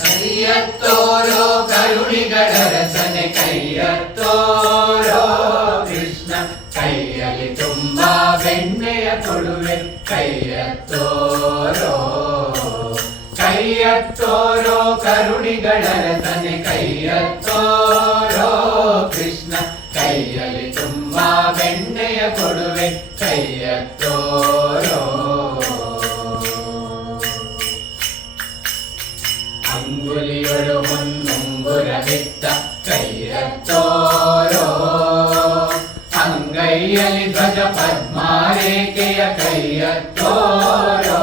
കയ്യത്തോരോ കരുണികളരസനെ കയ്യത്തോരോ കൃഷ്ണ കയ്യലി തുമ്പ വെണ്ണയ തൊടുവെ കയ്യത്തോരോ കയ്യത്തോരോ കരുണികളരസനെ കയ്യത്തോരോ കൃഷ്ണ കയ്യലി തുമ്പ മുൻപുരവിത്ത കൈരച്ചോരോ? അങ്കയ്യലി ധ്വജ പത്മാരേഖയ കൈയത്തോരോ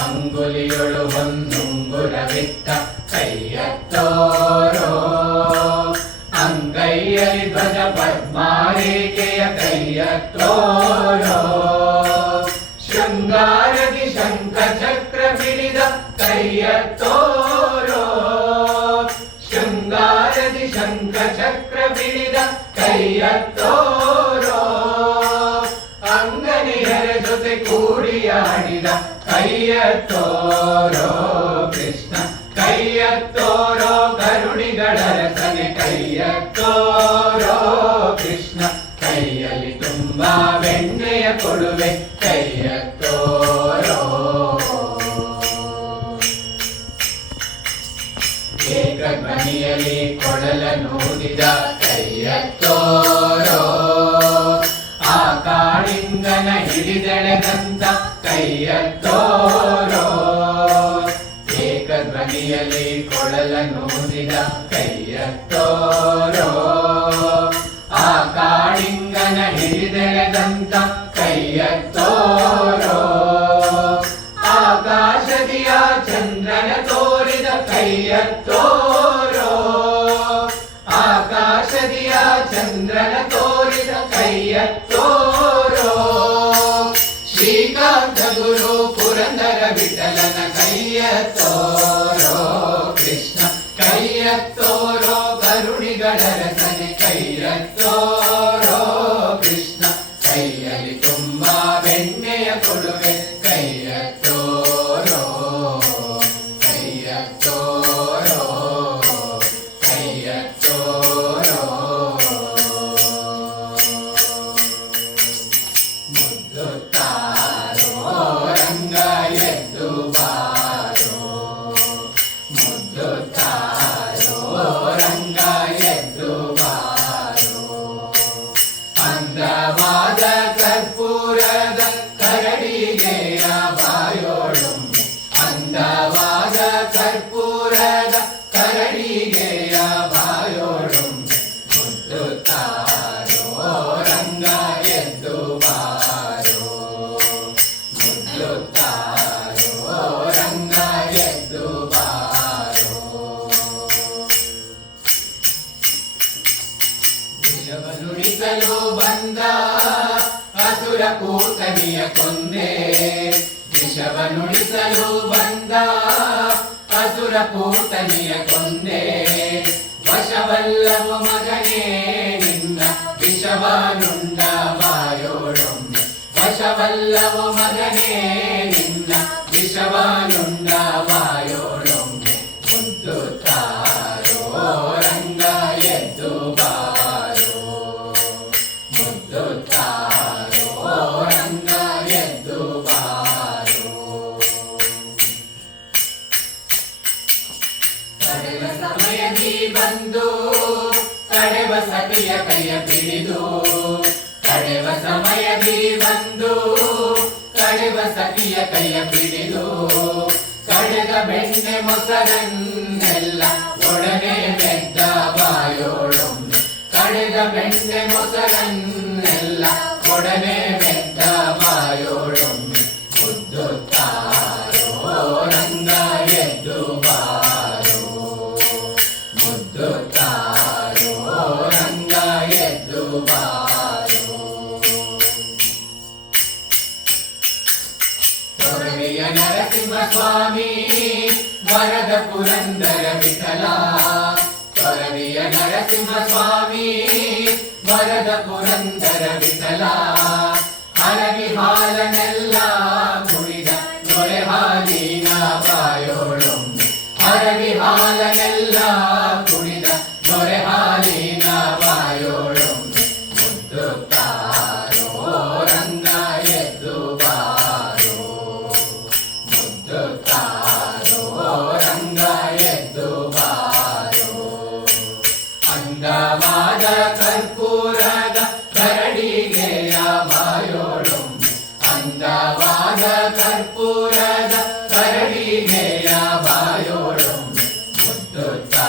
അങ്കുലിയൊളു മുൻപുരവിത്ത കൈയത്തോരോ അങ്കയ്യലി ധ്വജ പത്മാരേഖയ കൈയത്തോരോ ശൃംഗാരതി ശംഖചക്ര വിളിത കൈയത്തോ ಚಕ್ರ ಬಿಡಿದ ಕೈಯತ್ತೋರೋ ಅಂಗನಿಯರ ಜೊತೆ ಕೂಡಿಯಾಡಿದ ಕೈಯತ್ತೋರೋ ಕೃಷ್ಣ. ಕೈಯತ್ತೋರೋ ಕರುಣಿಗಳ ರಚನೆ ಕೈಯತ್ತೋರೋ ಕೃಷ್ಣ. ಕೈಯಲ್ಲಿ ತುಂಬಾ ಬೆಣ್ಣೆಯ ಕೊಡುವೆ ಕಾಳಿಂಗನ ಏಕ ಕೈಯತ್ತೋರೋ ಏಕಧ್ವನಿಯಲ್ಲಿ ನೋಡಿದ ಕೈಯ ಕೈಯತ್ತೋರೋ ಆ ಕಾಳಿಂಗನ ಕೈಯ ತೋರೋ. ಆಕಾಶದಿಯ ಚಂದ್ರನ ತೋರಿದ ಕೈಯತ್ತೋರೋ ಆಕಾಶದಿಯ ಚಂದ್ರನ ತೋರಿದ ಕೈಯತ್ತೋರೋ ಶ್ರೀಕಾಂತ ಗುರು ಪುರಂದರ ವಿಠಲನ ಕೈಯತ್ತೋರೋ ಕೃಷ್ಣ ಕೈಯತ್ತೋರೋ ಕರುಣಿಗಳ ರಚನೆ ಕೈಯತ್ತೋರೋ ಕೃಷ್ಣ ಕೈಯಲ್ಲಿ ತುಂಬಾ ಬೆಣ್ಣೆಯ ಕೊಡುವೆ ಕೈಯತ್ತೋರೋ ಕೈಯತ್ತೋರೋ ಕೈಯತ್ತೋರೋ ಮುದ್ದುತ್ತಾರೋ ಕೂತನಿಯ ಕೊಂದೆ ವಿಷವನುಡಿಸಲು ಬಂದ ಅಸುರ ಕೂತನಿಯ ಕೊಂದೆ ವಶವಲ್ಲವು ಮಗನೇ ನಿನ್ನ ವಿಷವನುಂಡ ಬಾಯೋಳೊಮ್ಮೆ ವಶವಲ್ಲವು ಮಗನೇ ನಿನ್ನ ವಿಷವನುಂಡ ಬಾಯೋಳೊಮ್ಮೆ ಮುದ್ದು ತಾರೋ ರಂಗ ಎದ್ದು ಬಾರೋ ಮುದ್ದು ತಾರೋ ರಂಗ ಎದ್ದು ಬಾರೋ ಕಡೆವ ಸಮಯದಿ ಬಂದು ಕಡೆವ ಸತಿಯ ಕೈಯ ಬಿಡಿದು ಸಮಯದಿ ಬಂದು ಕಡೆವ ಸತಿಯ ಕೈಯ ಬಿಡಿದು ಕಡೆದ ಬೆಣ್ಣೆ ಮೊಸರನ್ನೆಲ್ಲ ಒಡನೆ ಬೆದ್ದ ಬಾಯೋಳೊಮ್ಮೆ ಕಡೆದ ಬೆಣ್ಣೆ ಮೊಸರನ್ನೆಲ್ಲ ಒಡನೆ ಬೆದ್ದ ಬಾಯೋಳೊಮ್ಮೆ ತೊರವೆಯ ನರಸಿಂಹ ಸ್ವಾಮಿ ವರದ ಪುರಂದರ ವಿಠಲ. ತೊರವೆಯ ನರಸಿಂಹ ಸ್ವಾಮಿ ವರದ ಪುರಂದರ ವಿಠಲ. ಹರವಿ ಹಾಲನೆಲ್ಲ ಕುಡಿದ ನೊರೆ ಹಾಲಿನ കർപ്പൂരത കരടി മേയാവായോളം മുത്തുത്താരോരങ്ങ